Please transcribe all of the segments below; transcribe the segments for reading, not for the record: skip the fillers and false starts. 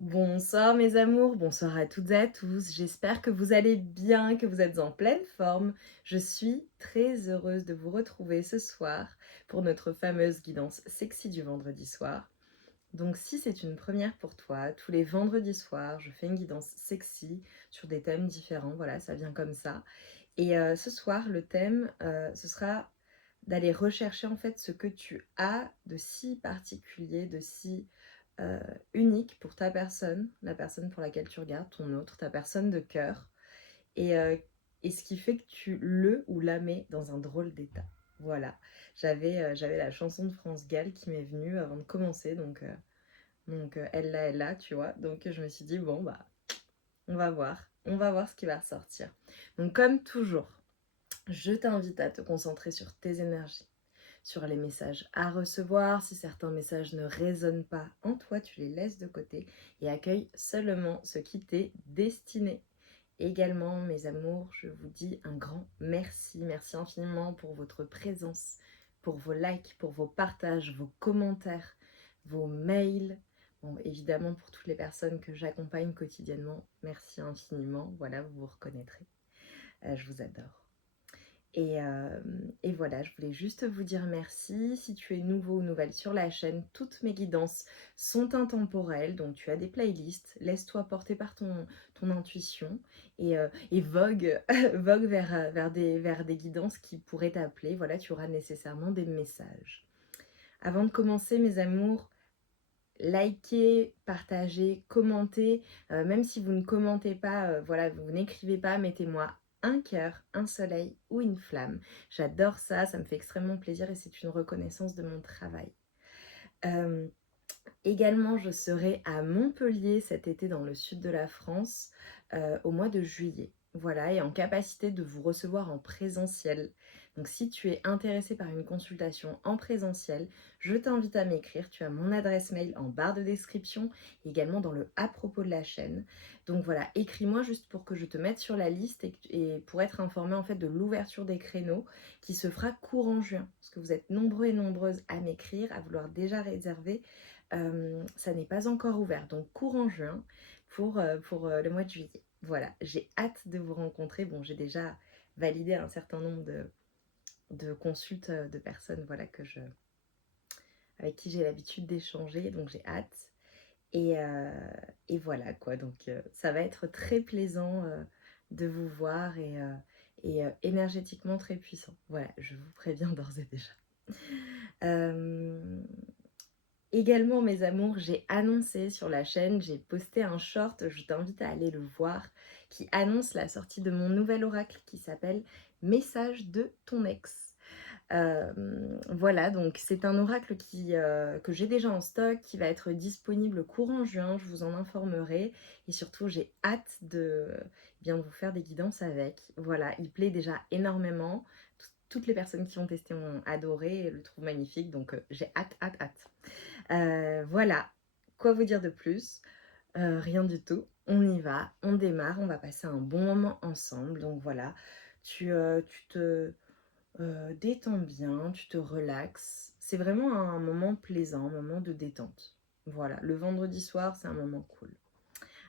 Bonsoir mes amours, bonsoir à toutes et à tous. J'espère que vous allez bien, que vous êtes en pleine forme. Je suis très heureuse de vous retrouver ce soir pour notre fameuse guidance sexy du vendredi soir. Donc si c'est une première pour toi, tous les vendredis soirs, je fais une guidance sexy sur des thèmes différents. Voilà, ça vient comme ça. Et ce soir, le thème, ce sera d'aller rechercher en fait ce que tu as de si particulier, de si euh, unique pour ta personne, la personne pour laquelle tu regardes, ton autre, ta personne de cœur, et, euh, et ce qui fait que tu le ou la mets dans un drôle d'état. Voilà, j'avais la chanson de France Gall qui m'est venue avant de commencer, donc elle là, tu vois. Donc je me suis dit, bon, bah, on va voir ce qui va ressortir. Donc comme toujours, je t'invite à te concentrer sur tes énergies, sur les messages à recevoir. Si certains messages ne résonnent pas en toi, tu les laisses de côté et accueille seulement ce qui t'est destiné. Également, mes amours, je vous dis un grand merci. Merci infiniment pour votre présence, pour vos likes, pour vos partages, vos commentaires, vos mails. Bon, évidemment, pour toutes les personnes que j'accompagne quotidiennement, merci infiniment. Voilà, vous vous reconnaîtrez. Je vous adore. Et, euh, et voilà, je voulais juste vous dire merci. Si tu es nouveau ou nouvelle sur la chaîne, toutes mes guidances sont intemporelles. Donc tu as des playlists, laisse-toi porter par ton intuition et vogue, vogue vers des guidances qui pourraient t'appeler. Voilà, tu auras nécessairement des messages. Avant de commencer, mes amours, likez, partagez, commentez. Même si vous ne commentez pas, voilà, vous n'écrivez pas, mettez-moi un cœur, un soleil ou une flamme. J'adore ça, ça me fait extrêmement plaisir et c'est une reconnaissance de mon travail. Euh, Également, je serai à Montpellier cet été dans le sud de la France au mois de juillet. Voilà, et en capacité de vous recevoir en présentiel. Donc si tu es intéressé par une consultation en présentiel, je t'invite à m'écrire. Tu as mon adresse mail en barre de description, également dans le à propos de la chaîne. Donc voilà, écris-moi juste pour que je te mette sur la liste et pour être informé en fait de l'ouverture des créneaux qui se fera courant juin. Parce que vous êtes nombreux et nombreuses à m'écrire, à vouloir déjà réserver. Ça n'est pas encore ouvert, donc courant juin pour le mois de juillet. Voilà, j'ai hâte de vous rencontrer. Bon, j'ai déjà validé un certain nombre de consultes de personnes voilà, avec qui j'ai l'habitude d'échanger, donc j'ai hâte. Et, euh, et voilà quoi, donc ça va être très plaisant de vous voir et énergétiquement très puissant. Voilà, je vous préviens d'ores et déjà. Euh, Également, mes amours, j'ai annoncé sur la chaîne, j'ai posté un short, je t'invite à aller le voir, qui annonce la sortie de mon nouvel oracle qui s'appelle Message de ton ex. Voilà, donc c'est un oracle que j'ai déjà en stock, qui va être disponible courant juin, je vous en informerai. Et surtout, j'ai hâte de bien vous faire des guidances avec. Voilà, il plaît déjà énormément. Toutes les personnes qui ont testé ont adoré et le trouvent magnifique, donc j'ai hâte, hâte, hâte. Voilà, quoi vous dire de plus? Rien du tout. On y va, on démarre, on va passer un bon moment ensemble. Donc voilà, tu te détends bien, tu te relaxes. C'est vraiment un moment plaisant, un moment de détente. Voilà, le vendredi soir, c'est un moment cool.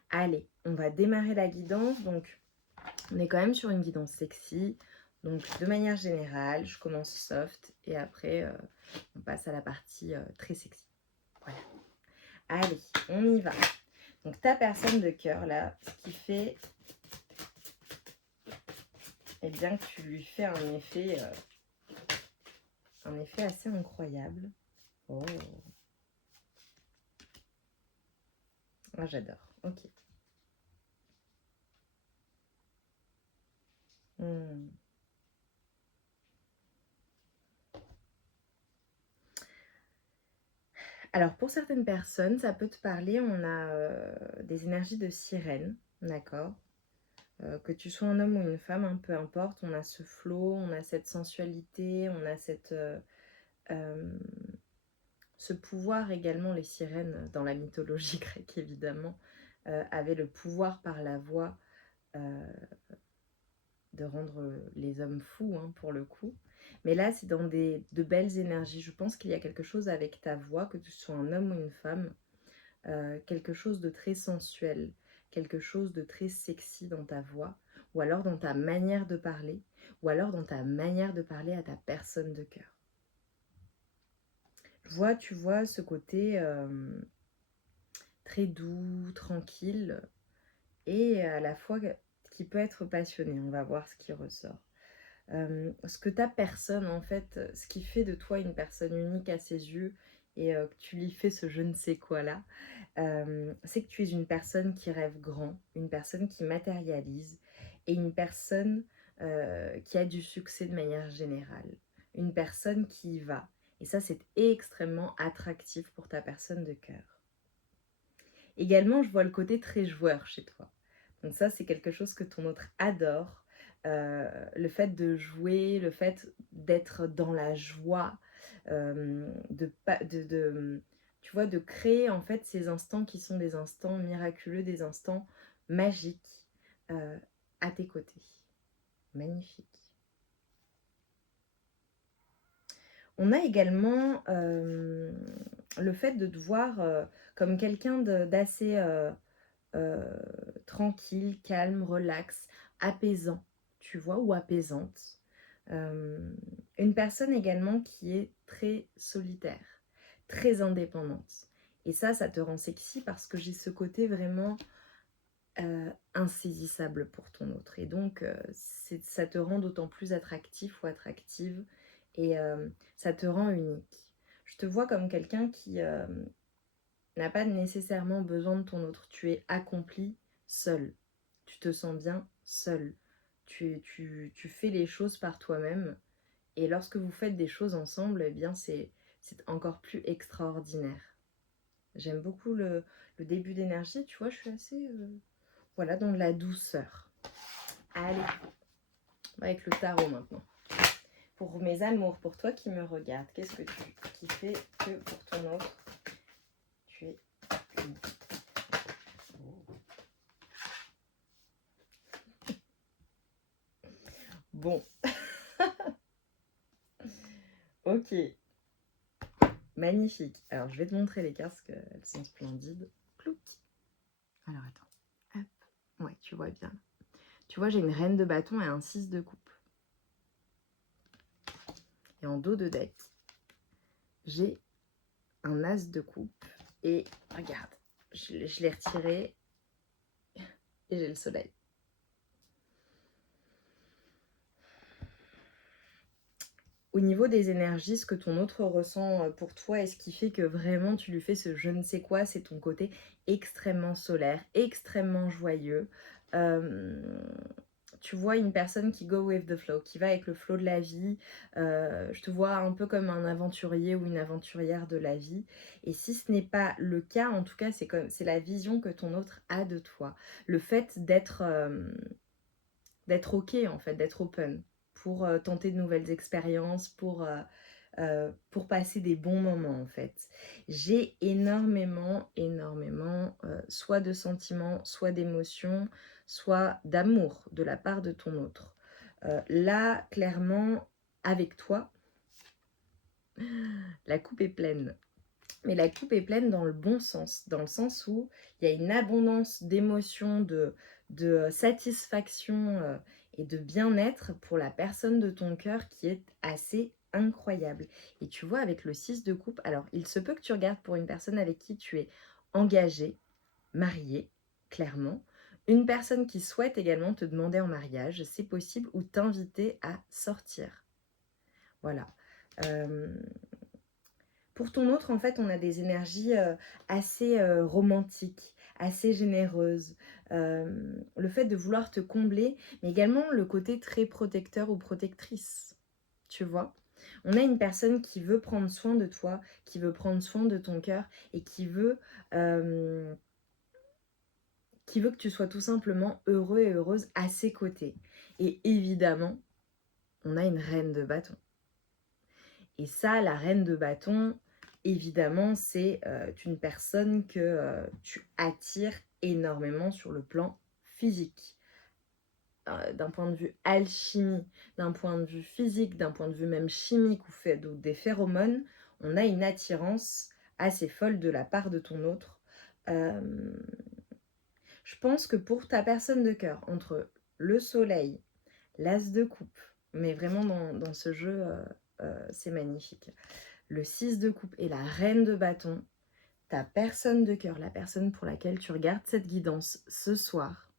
Allez, on va démarrer la guidance. Donc, on est quand même sur une guidance sexy. Donc, de manière générale, je commence soft et après, on passe à la partie très sexy. Voilà. Allez, on y va. Donc ta personne de cœur là, ce qui fait, eh bien que tu lui fais un effet assez incroyable. Oh, moi j'adore. Ok. Hmm. Alors pour certaines personnes, ça peut te parler. On a des énergies de sirène, d'accord. Que tu sois un homme ou une femme, hein, peu importe. On a ce flow, on a cette sensualité, on a euh, ce pouvoir également. Les sirènes dans la mythologie grecque évidemment avaient le pouvoir par la voix euh, de rendre les hommes fous hein, pour le coup. Mais là, c'est dans de belles énergies. Je pense qu'il y a quelque chose avec ta voix, que tu sois un homme ou une femme. quelque chose de très sensuel, quelque chose de très sexy dans ta voix, ou alors dans ta manière de parler, ou alors dans ta manière de parler à ta personne de cœur. Tu vois ce côté très doux, tranquille, et à la fois qui peut être passionné. On va voir ce qui ressort. Ce que ta personne, en fait, ce qui fait de toi une personne unique à ses yeux, et que tu lui fais ce je ne sais quoi là, c'est que tu es une personne qui rêve grand, une personne qui matérialise, et une personne qui a du succès de manière générale, une personne qui y va. Et ça, c'est extrêmement attractif pour ta personne de cœur. Également, je vois le côté très joueur chez toi. Donc ça, c'est quelque chose que ton autre adore. Le fait de jouer, le fait d'être dans la joie, tu vois, de créer en fait ces instants qui sont des instants miraculeux, des instants magiques à tes côtés. Magnifique. On a également le fait de te voir comme quelqu'un d'assez tranquille, calme, relax, apaisant, tu vois, ou apaisante. Une personne également qui est très solitaire, très indépendante. Et ça te rend sexy parce que j'ai ce côté vraiment insaisissable pour ton autre. Et donc, ça te rend d'autant plus attractif ou attractive. Et ça te rend unique. Je te vois comme quelqu'un qui n'a pas nécessairement besoin de ton autre. Tu es accompli seul. Tu te sens bien seul. Tu fais les choses par toi-même. Et lorsque vous faites des choses ensemble, eh bien c'est encore plus extraordinaire. J'aime beaucoup le début d'énergie. Tu vois, je suis assez voilà, dans de la douceur. Allez, on va avec le tarot maintenant. Pour mes amours, pour toi qui me regardes, qu'est-ce que qui fait que pour ton autre, tu es unique. Bon. Ok. Magnifique. Alors, je vais te montrer les cartes parce qu'elles sont splendides. Plouc. Alors, attends. Hop. Ouais, tu vois bien. Tu vois, j'ai une reine de bâton et un 6 de coupe. Et en dos de deck, j'ai un as de coupe. Et regarde, je l'ai retiré et j'ai le soleil. Au niveau des énergies, ce que ton autre ressent pour toi et ce qui fait que vraiment tu lui fais ce je ne sais quoi, c'est ton côté extrêmement solaire, extrêmement joyeux. Tu vois une personne qui go with the flow, qui va avec le flow de la vie. Je te vois un peu comme un aventurier ou une aventurière de la vie. Et si ce n'est pas le cas, en tout cas, c'est la vision que ton autre a de toi. Le fait d'être OK, en fait, d'être open pour tenter de nouvelles expériences, pour passer des bons moments, en fait. J'ai énormément, soit de sentiments, soit d'émotions, soit d'amour de la part de ton autre. Là, clairement, avec toi, la coupe est pleine. Mais la coupe est pleine dans le bon sens, dans le sens où il y a une abondance d'émotions, de satisfaction et de bien-être pour la personne de ton cœur qui est assez incroyable. Et tu vois, avec le 6 de coupe, alors il se peut que tu regardes pour une personne avec qui tu es engagé, marié, clairement. Une personne qui souhaite également te demander en mariage, c'est possible, ou t'inviter à sortir. Voilà. Pour ton autre, en fait, on a des énergies assez romantiques, assez généreuses. Le fait de vouloir te combler, mais également le côté très protecteur ou protectrice. Tu vois ? On a une personne qui veut prendre soin de toi, qui veut prendre soin de ton cœur et euh, qui veut que tu sois tout simplement heureux et heureuse à ses côtés. Et évidemment, on a une reine de bâton. Et ça, la reine de bâton, évidemment, c'est une personne que tu attires énormément sur le plan physique. D'un point de vue alchimie, d'un point de vue physique, d'un point de vue même chimique ou des phéromones, on a une attirance assez folle de la part de ton autre Je pense que pour ta personne de cœur, entre le soleil, l'as de coupe, mais vraiment dans ce jeu, c'est magnifique. Le 6 de coupe et la reine de bâton, ta personne de cœur, la personne pour laquelle tu regardes cette guidance ce soir,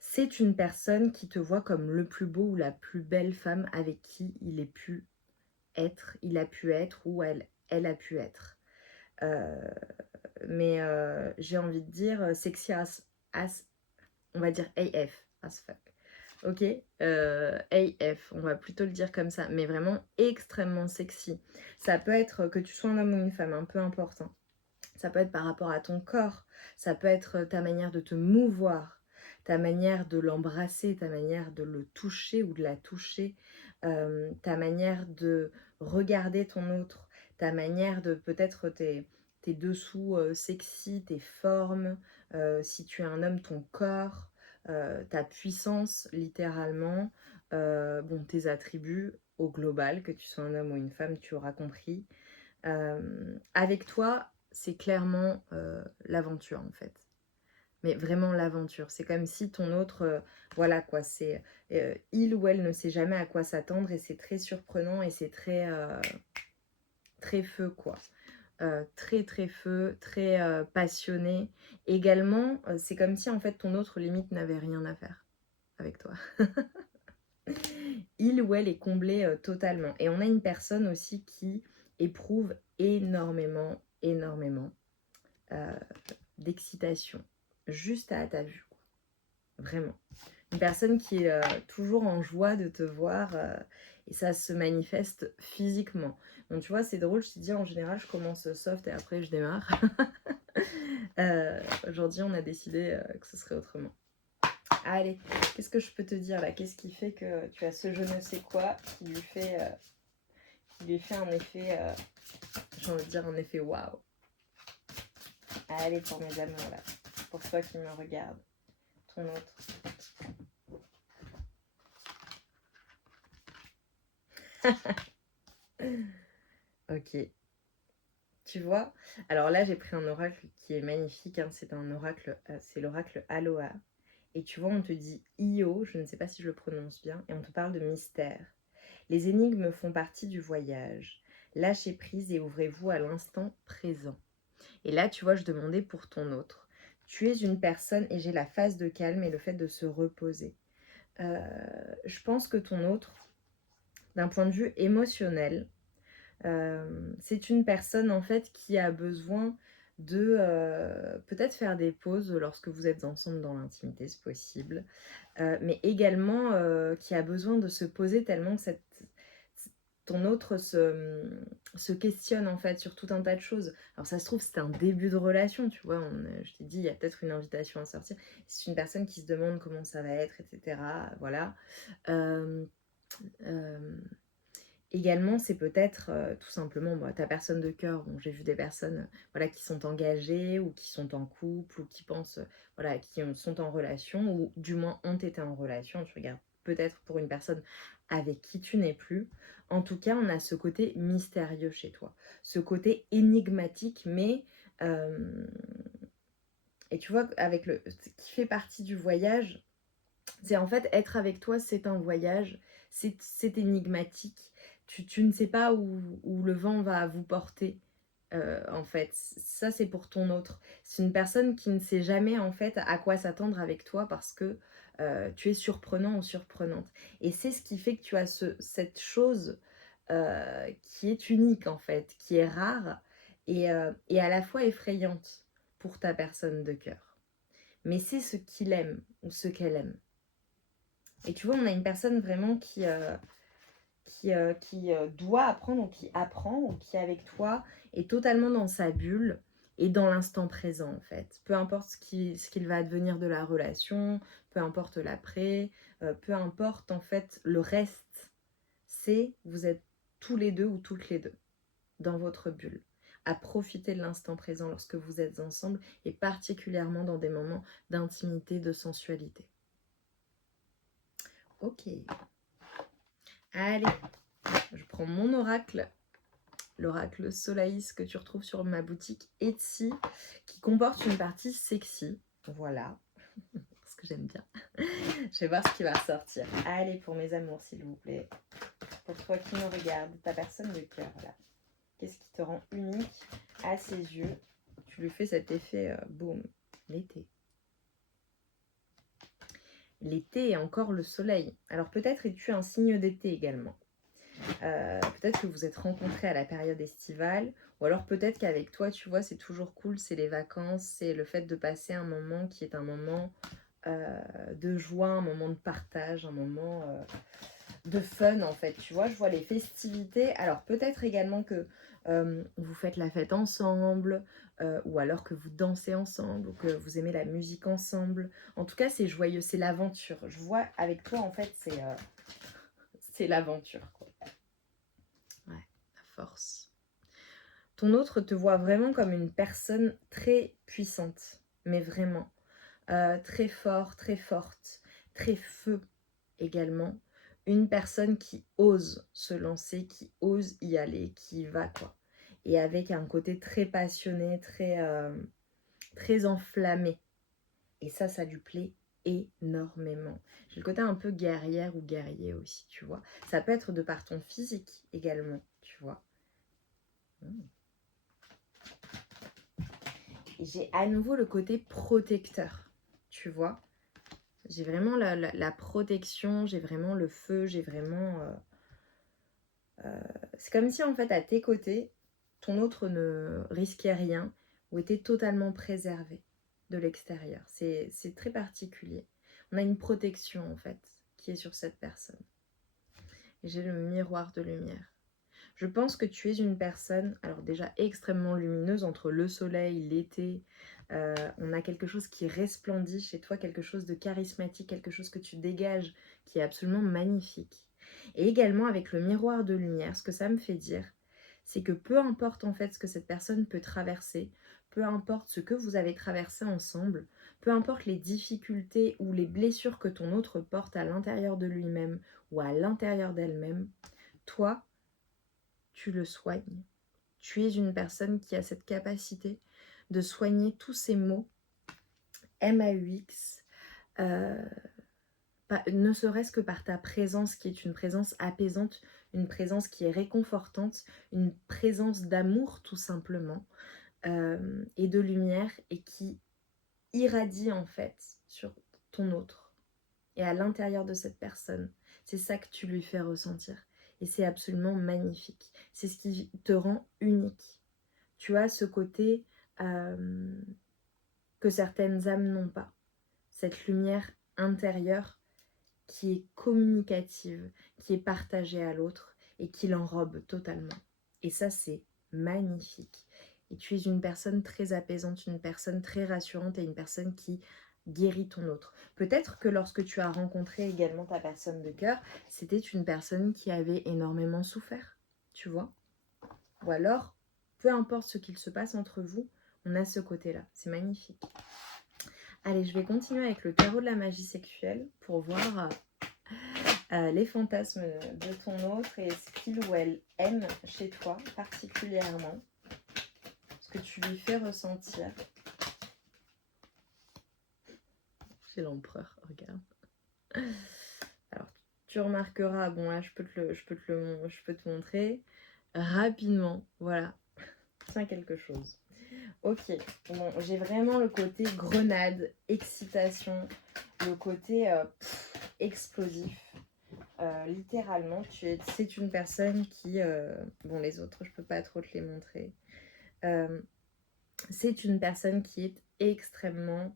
c'est une personne qui te voit comme le plus beau ou la plus belle femme avec qui il a pu être ou elle a pu être. Mais j'ai envie de dire sexy as on va dire AF, as fuck. Ok, AF, on va plutôt le dire comme ça, mais vraiment extrêmement sexy. Ça peut être que tu sois un homme ou une femme, peu importe. Hein. Ça peut être par rapport à ton corps, ça peut être ta manière de te mouvoir, ta manière de l'embrasser, ta manière de le toucher ou de la toucher, ta manière de regarder ton autre, ta manière de peut-être tes dessous sexy, tes formes, si tu es un homme, ton corps, ta puissance littéralement, bon, tes attributs au global, que tu sois un homme ou une femme, tu auras compris. Avec toi, c'est clairement l'aventure en fait. Mais vraiment l'aventure. C'est comme si ton autre, voilà quoi, c'est il ou elle ne sait jamais à quoi s'attendre et c'est très surprenant et c'est très, très feu quoi. Très très feu, très passionné. Également, c'est comme si en fait ton autre limite n'avait rien à faire avec toi. Il ou elle est comblé totalement. Et on a une personne aussi qui éprouve énormément, énormément d'excitation juste à ta vue. Quoi. Vraiment. Une personne qui est toujours en joie de te voir et ça se manifeste physiquement. Donc tu vois, c'est drôle, je te dis en général, je commence soft et après je démarre. Aujourd'hui, on a décidé que ce serait autrement. Allez, qu'est-ce que je peux te dire là? Qu'est-ce qui fait que tu as ce je ne sais quoi qui lui fait un effet, j'ai envie de dire un effet waouh. Allez pour mes amours là, pour toi qui me regarde, ton autre. Ok. Tu vois? Alors là, j'ai pris un oracle qui est magnifique. Hein, c'est un oracle, c'est l'oracle Aloha. Et tu vois, on te dit Io, je ne sais pas si je le prononce bien, et on te parle de mystère. Les énigmes font partie du voyage. Lâchez prise et ouvrez-vous à l'instant présent. Et là, tu vois, je demandais pour ton autre. Tu es une personne, et j'ai la phase de calme et le fait de se reposer. Je pense que ton autre, d'un point de vue émotionnel, c'est une personne en fait qui a besoin de peut-être faire des pauses lorsque vous êtes ensemble dans l'intimité, c'est possible, mais également qui a besoin de se poser tellement que ton autre se questionne en fait sur tout un tas de choses. Alors ça se trouve c'est un début de relation, tu vois, je t'ai dit, il y a peut-être une invitation à sortir. C'est une personne qui se demande comment ça va être, etc. Voilà. Euh, euh, Également, c'est peut-être tout simplement ta personne de cœur. Bon, j'ai vu des personnes voilà, qui sont engagées ou qui sont en couple ou qui pensent, voilà, sont en relation ou du moins ont été en relation. Tu regardes peut-être pour une personne avec qui tu n'es plus. En tout cas, on a ce côté mystérieux chez toi, ce côté énigmatique, mais et tu vois, avec ce qui fait partie du voyage, c'est en fait être avec toi, c'est un voyage, c'est énigmatique. Tu ne sais pas où le vent va vous porter. En fait, ça c'est pour ton autre. C'est une personne qui ne sait jamais en fait à quoi s'attendre avec toi parce que tu es surprenant ou surprenante. Et c'est ce qui fait que tu as cette chose qui est unique en fait, qui est rare et à la fois effrayante pour ta personne de cœur. Mais c'est ce qu'il aime ou ce qu'elle aime. Et tu vois, on a une personne vraiment qui doit apprendre ou qui apprend ou qui, avec toi, est totalement dans sa bulle et dans l'instant présent, en fait. Peu importe ce qu'il va advenir de la relation, peu importe l'après, peu importe, en fait, le reste, vous êtes tous les deux ou toutes les deux dans votre bulle à profiter de l'instant présent lorsque vous êtes ensemble et particulièrement dans des moments d'intimité, de sensualité. Ok. Allez, je prends mon oracle, l'oracle Solaïs que tu retrouves sur ma boutique Etsy, qui comporte une partie sexy. Voilà, ce que j'aime bien. Je vais voir ce qui va ressortir. Allez, pour mes amours, s'il vous plaît. Pour toi qui me regarde, ta personne de cœur, là. Qu'est-ce qui te rend unique à ses yeux? Tu lui fais cet effet, boum, l'été. L'été et encore le soleil. Alors peut-être es-tu un signe d'été également. Peut-être que vous êtes rencontrés à la période estivale, ou alors peut-être qu'avec toi, tu vois, c'est toujours cool, c'est les vacances, c'est le fait de passer un moment qui est un moment de joie, un moment de partage, un moment de fun en fait. Tu vois, je vois les festivités. Alors peut-être également que vous faites la fête ensemble, ou alors que vous dansez ensemble, ou que vous aimez la musique ensemble. En tout cas, c'est joyeux, c'est l'aventure. Je vois avec toi, en fait, c'est l'aventure, quoi. Ouais, la force. Ton autre te voit vraiment comme une personne très puissante, mais vraiment. Très fort, très forte, très feu également. Une personne qui ose se lancer, qui ose y aller, qui y va, quoi. Et avec un côté très passionné, très enflammé. Et ça lui plaît énormément. J'ai le côté un peu guerrière ou guerrier aussi, tu vois. Ça peut être de par ton physique également, tu vois. Et j'ai à nouveau le côté protecteur, tu vois. J'ai vraiment la protection, j'ai vraiment le feu, j'ai vraiment... c'est comme si en fait à tes côtés, ton autre ne risquait rien ou était totalement préservé de l'extérieur. C'est très particulier. On a une protection en fait qui est sur cette personne. Et j'ai le miroir de lumière. Je pense que tu es une personne, alors déjà extrêmement lumineuse entre le soleil, l'été. On a quelque chose qui resplendit chez toi, quelque chose de charismatique, quelque chose que tu dégages, qui est absolument magnifique. Et également avec le miroir de lumière, ce que ça me fait dire, c'est que peu importe en fait ce que cette personne peut traverser, peu importe ce que vous avez traversé ensemble, peu importe les difficultés ou les blessures que ton autre porte à l'intérieur de lui-même ou à l'intérieur d'elle-même, toi, tu le soignes. Tu es une personne qui a cette capacité de soigner tous ces maux MAUX, ne serait-ce que par ta présence qui est une présence apaisante, une présence qui est réconfortante, une présence d'amour tout simplement, et de lumière, et qui irradie en fait sur ton autre et à l'intérieur de cette personne. C'est ça que tu lui fais ressentir. Et c'est absolument magnifique. C'est ce qui te rend unique. Tu as ce côté que certaines âmes n'ont pas. Cette lumière intérieure qui est communicative, qui est partagée à l'autre et qui l'enrobe totalement. Et ça, c'est magnifique. Et tu es une personne très apaisante, une personne très rassurante et une personne qui guérit ton autre. Peut-être que lorsque tu as rencontré également ta personne de cœur, c'était une personne qui avait énormément souffert, tu vois. Ou alors, peu importe ce qu'il se passe entre vous, on a ce côté-là. C'est magnifique. Allez, je vais continuer avec le tarot de la magie sexuelle pour voir les fantasmes de ton autre et ce qu'il ou elle aime chez toi particulièrement. Ce que tu lui fais ressentir. J'ai l'empereur, regarde. Alors, tu remarqueras, bon là je peux te montrer rapidement, voilà. Tiens quelque chose. Ok, bon, j'ai vraiment le côté grenade, excitation, le côté explosif. Littéralement, c'est une personne qui... bon, les autres, je peux pas trop te les montrer. C'est une personne qui est extrêmement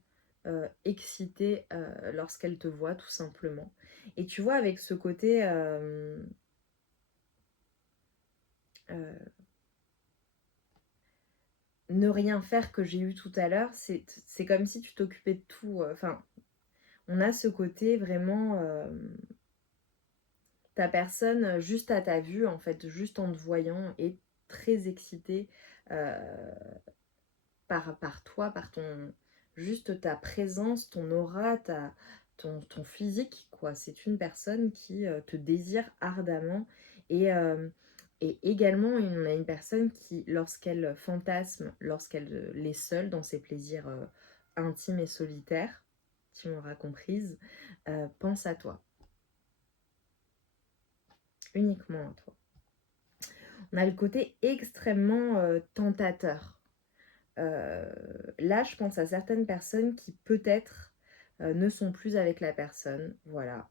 excitée lorsqu'elle te voit, tout simplement. Et tu vois, avec ce côté... ne rien faire que j'ai eu tout à l'heure, c'est comme si tu t'occupais de tout. Enfin, on a ce côté vraiment... ta personne, juste à ta vue, en fait, juste en te voyant, est très excitée par toi, par ton... Juste ta présence, ton aura, ton physique, quoi. C'est une personne qui te désire ardemment et Et également, on a une personne qui, lorsqu'elle fantasme, lorsqu'elle est seule dans ses plaisirs intimes et solitaires, tu m'auras comprise, pense à toi, uniquement à toi. On a le côté extrêmement tentateur. Là, je pense à certaines personnes qui peut-être ne sont plus avec la personne, voilà.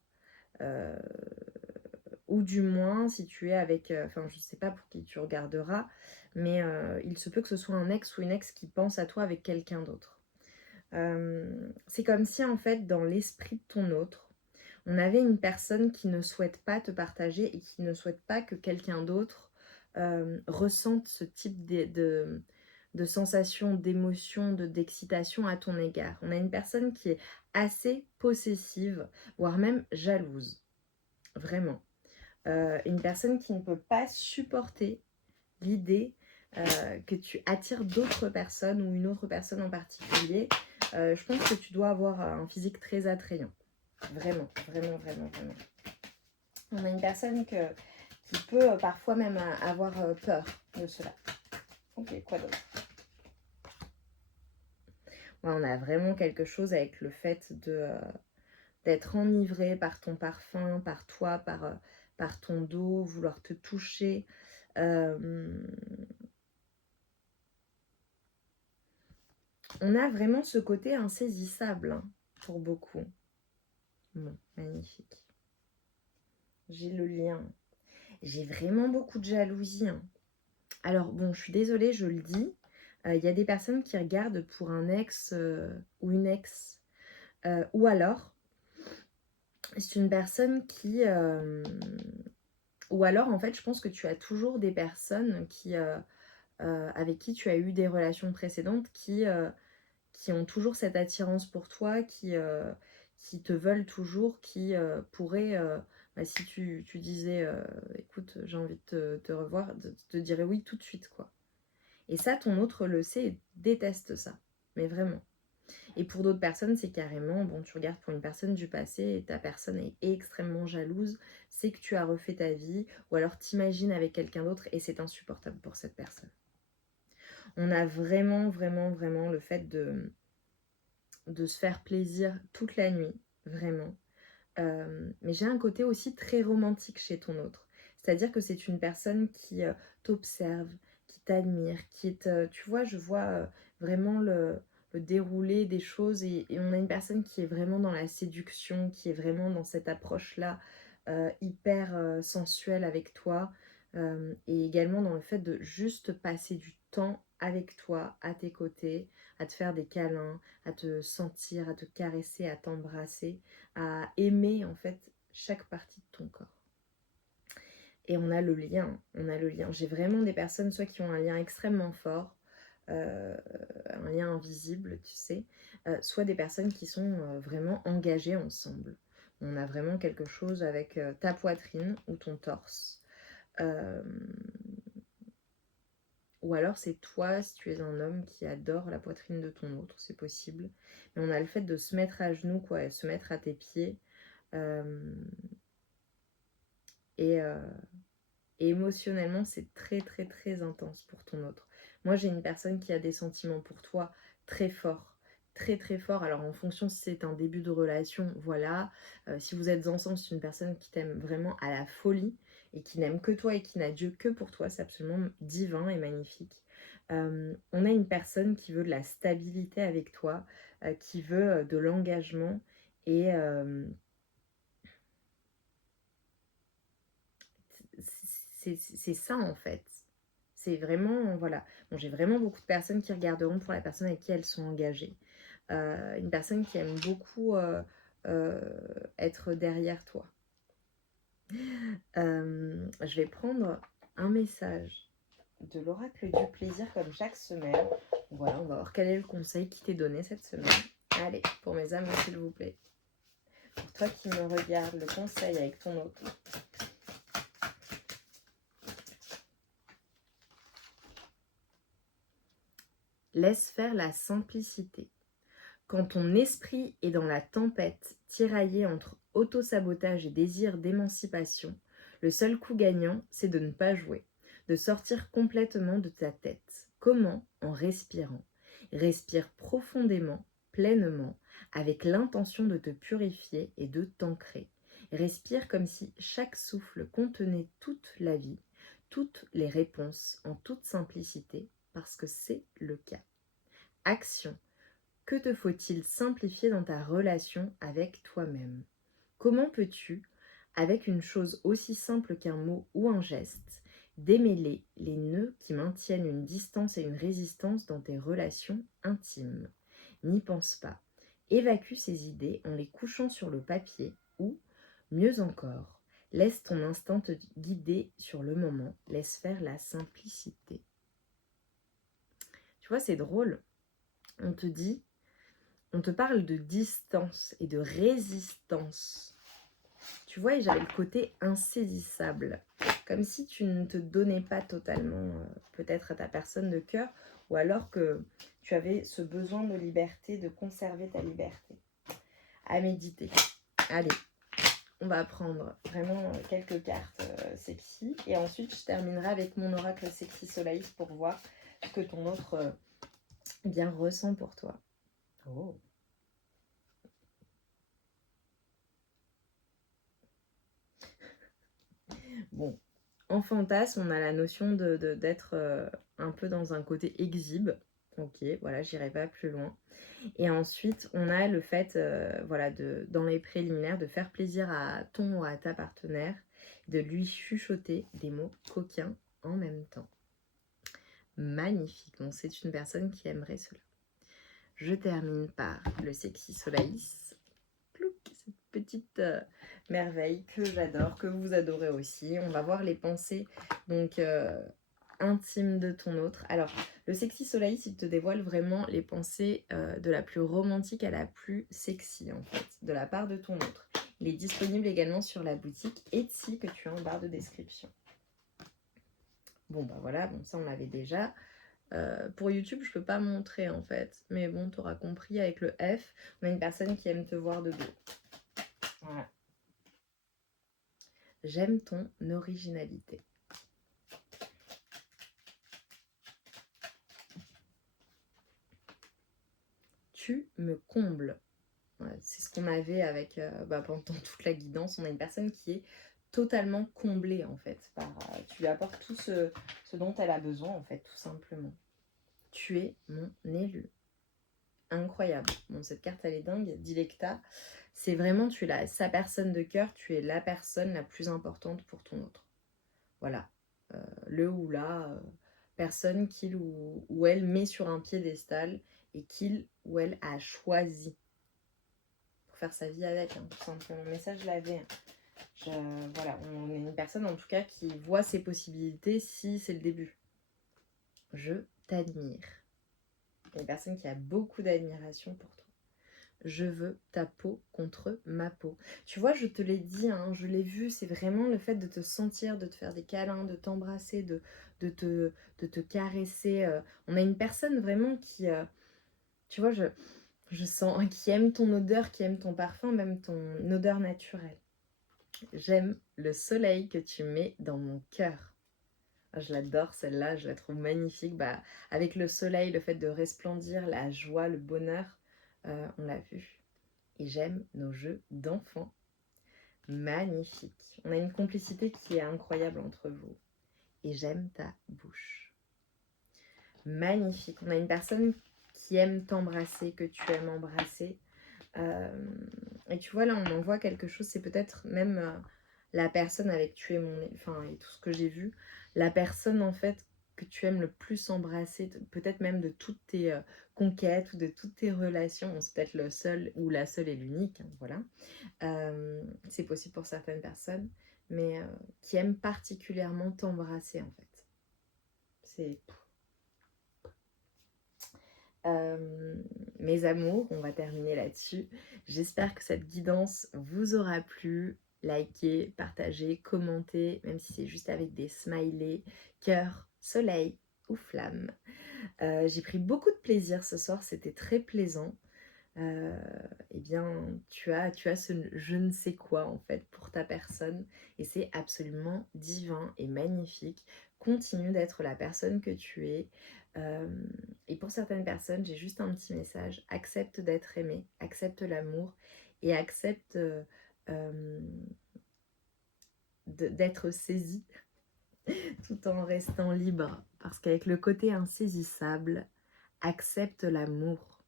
Ou du moins, si tu es avec, enfin, je sais pas pour qui tu regarderas, mais il se peut que ce soit un ex ou une ex qui pense à toi avec quelqu'un d'autre. C'est comme si, en fait, dans l'esprit de ton autre, on avait une personne qui ne souhaite pas te partager et qui ne souhaite pas que quelqu'un d'autre ressente ce type de sensation, d'émotion, d'excitation à ton égard. On a une personne qui est assez possessive, voire même jalouse. Vraiment. Une personne qui ne peut pas supporter l'idée que tu attires d'autres personnes ou une autre personne en particulier. Je pense que tu dois avoir un physique très attrayant. Vraiment, vraiment, vraiment, vraiment. On a une personne qui peut parfois même avoir peur de cela. Ok, quoi d'autre? Ouais, on a vraiment quelque chose avec le fait d'être enivré par ton parfum, par toi, par ton dos, vouloir te toucher. On a vraiment ce côté insaisissable hein, pour beaucoup. Bon, magnifique. J'ai le lien. J'ai vraiment beaucoup de jalousie. Hein. Alors bon, je suis désolée, je le dis. Il y a des personnes qui regardent pour un ex ou une ex. Ou alors, c'est une personne qui... ou alors, en fait, je pense que tu as toujours des personnes qui, avec qui tu as eu des relations précédentes qui ont toujours cette attirance pour toi, qui te veulent toujours, qui pourraient, bah, si tu disais, écoute, j'ai envie de te revoir, te dirais oui tout de suite, quoi. Et ça, ton autre le sait et déteste ça, mais vraiment. Et pour d'autres personnes, c'est carrément, bon, tu regardes pour une personne du passé et ta personne est extrêmement jalouse, c'est que tu as refait ta vie, ou alors t'imagines avec quelqu'un d'autre et c'est insupportable pour cette personne. On a vraiment, vraiment, vraiment le fait de se faire plaisir toute la nuit, vraiment. Mais j'ai un côté aussi très romantique chez ton autre. C'est-à-dire que c'est une personne qui t'observe, qui t'admire, qui est... tu vois, je vois vraiment le déroulé des choses et on a une personne qui est vraiment dans la séduction, qui est vraiment dans cette approche-là hyper sensuelle avec toi et également dans le fait de juste passer du temps avec toi, à tes côtés, à te faire des câlins, à te sentir, à te caresser, à t'embrasser, à aimer en fait chaque partie de ton corps. Et on a le lien, on a le lien. J'ai vraiment des personnes soit qui ont un lien extrêmement fort, un lien invisible, tu sais, soit des personnes qui sont vraiment engagées ensemble. On a vraiment quelque chose avec ta poitrine ou ton torse. Ou alors c'est toi, si tu es un homme qui adore la poitrine de ton autre, c'est possible. Mais on a le fait de se mettre à genoux, quoi, et se mettre à tes pieds. Euh, et, euh, et émotionnellement, c'est très très très intense pour ton autre. Moi, j'ai une personne qui a des sentiments pour toi très forts. Très très fort. Alors en fonction si c'est un début de relation, voilà. Si vous êtes ensemble, c'est une personne qui t'aime vraiment à la folie et qui n'aime que toi et qui n'a Dieu que pour toi. C'est absolument divin et magnifique. On a une personne qui veut de la stabilité avec toi, qui veut de l'engagement et c'est ça en fait. C'est vraiment, voilà. Bon, j'ai vraiment beaucoup de personnes qui regarderont pour la personne avec qui elles sont engagées. Une personne qui aime beaucoup euh, être derrière toi. Je vais prendre un message de l'oracle du plaisir comme chaque semaine. Voilà, on va voir quel est le conseil qui t'est donné cette semaine. Allez, pour mes amours, s'il vous plaît. Pour toi qui me regardes, le conseil avec ton autre. Laisse faire la simplicité. Quand ton esprit est dans la tempête, tiraillé entre autosabotage et désir d'émancipation, le seul coup gagnant, c'est de ne pas jouer. de sortir complètement de ta tête. Comment? En respirant. Respire profondément, pleinement, avec l'intention de te purifier et de t'ancrer. Respire comme si chaque souffle contenait toute la vie, toutes les réponses en toute simplicité, parce que c'est le cas. Action. Que te faut-il simplifier dans ta relation avec toi-même? Comment peux-tu, avec une chose aussi simple qu'un mot ou un geste, démêler les nœuds qui maintiennent une distance et une résistance dans tes relations intimes? N'y pense pas. Évacue ces idées en les couchant sur le papier ou, mieux encore, laisse ton instinct te guider sur le moment, laisse faire la simplicité. Tu vois, c'est drôle. On te parle de distance et de résistance. Tu vois, et j'avais le côté insaisissable. Comme si tu ne te donnais pas totalement peut-être à ta personne de cœur, ou alors que tu avais ce besoin de liberté, de conserver ta liberté. À méditer. Allez, on va prendre vraiment quelques cartes sexy. Et ensuite, je terminerai avec mon oracle sexy soleil pour voir ce que ton autre bien ressent pour toi. Oh. Bon, en fantasme, on a la notion d'être un peu dans un côté exhibe. Ok, voilà, j'irai pas plus loin. Et ensuite, on a le fait, voilà, dans les préliminaires, de faire plaisir à ton ou à ta partenaire, de lui chuchoter des mots coquins en même temps. Magnifique. Bon, c'est une personne qui aimerait cela. Je termine par le sexy Solaïs. Plouc, cette petite merveille que j'adore, que vous adorez aussi. On va voir les pensées donc intimes de ton autre. Alors, le sexy Solaïs, il te dévoile vraiment les pensées de la plus romantique à la plus sexy, en fait, de la part de ton autre. Il est disponible également sur la boutique Etsy que tu as en barre de description. Bon, bah voilà, bon, ça on l'avait déjà. Pour YouTube, je peux pas montrer en fait. Mais bon, tu auras compris, avec le F, on a une personne qui aime te voir de dos. Voilà. J'aime ton originalité. Tu me combles. Ouais, c'est ce qu'on avait avec pendant toute la guidance. On a une personne qui est totalement comblée en fait. Tu lui apportes tout ce dont elle a besoin en fait, tout simplement. Tu es mon élu. Incroyable. Bon, cette carte elle est dingue. Dilecta, c'est vraiment, tu es sa personne de cœur, tu es la personne la plus importante pour ton autre. Voilà. Le ou la personne qu'il ou elle met sur un piédestal et qu'il ou elle a choisi pour faire sa vie avec, hein, tout simplement. Mais ça, je l'avais. Voilà, on est une personne en tout cas qui voit ses possibilités si c'est le début. Je t'admire. Une personne qui a beaucoup d'admiration pour toi. Je veux ta peau contre ma peau. Tu vois, je te l'ai dit, hein, je l'ai vu, c'est vraiment le fait de te sentir, de te faire des câlins, de t'embrasser, de te caresser. On a une personne vraiment qui, tu vois, je sens, qui aime ton odeur, qui aime ton parfum, même ton odeur naturelle. J'aime le soleil que tu mets dans mon cœur. Je l'adore celle-là, je la trouve magnifique. Avec le soleil, le fait de resplendir, la joie, le bonheur, on l'a vu. Et j'aime nos jeux d'enfants. Magnifique. On a une complicité qui est incroyable entre vous. Et j'aime ta bouche. Magnifique. On a une personne qui aime t'embrasser, que tu aimes embrasser. Et tu vois, là, on en voit quelque chose. C'est peut-être même la personne avec tu es mon... Enfin, et tout ce que j'ai vu. La personne, en fait, que tu aimes le plus embrasser, peut-être même de toutes tes conquêtes ou de toutes tes relations. Bon, c'est peut-être le seul ou la seule et l'unique, hein, voilà. C'est possible pour certaines personnes, mais qui aiment particulièrement t'embrasser, en fait. C'est... mes amours, on va terminer là-dessus. J'espère que cette guidance vous aura plu. Likez, partagez, commentez, même si c'est juste avec des smileys, cœur, soleil ou flamme. J'ai pris beaucoup de plaisir ce soir, c'était très plaisant. heu, eh bien, tu as ce je ne sais quoi, en fait, pour ta personne et c'est absolument divin et magnifique. Continue d'être la personne que tu es, hem et pour certaines personnes, j'ai juste un petit message: accepte d'être aimé, accepte l'amour et accepte, hem, d'être saisi tout en restant libre. Parce qu'avec le côté insaisissable, accepte l'amour.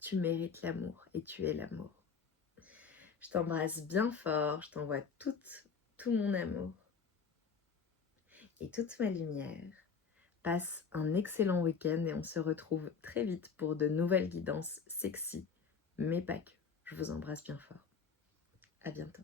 Tu mérites l'amour et tu es l'amour. Je t'embrasse bien fort, je t'envoie tout mon amour et toute ma lumière. Passe un excellent week-end et on se retrouve très vite pour de nouvelles guidances sexy, mais pas que. Je vous embrasse bien fort. À bientôt.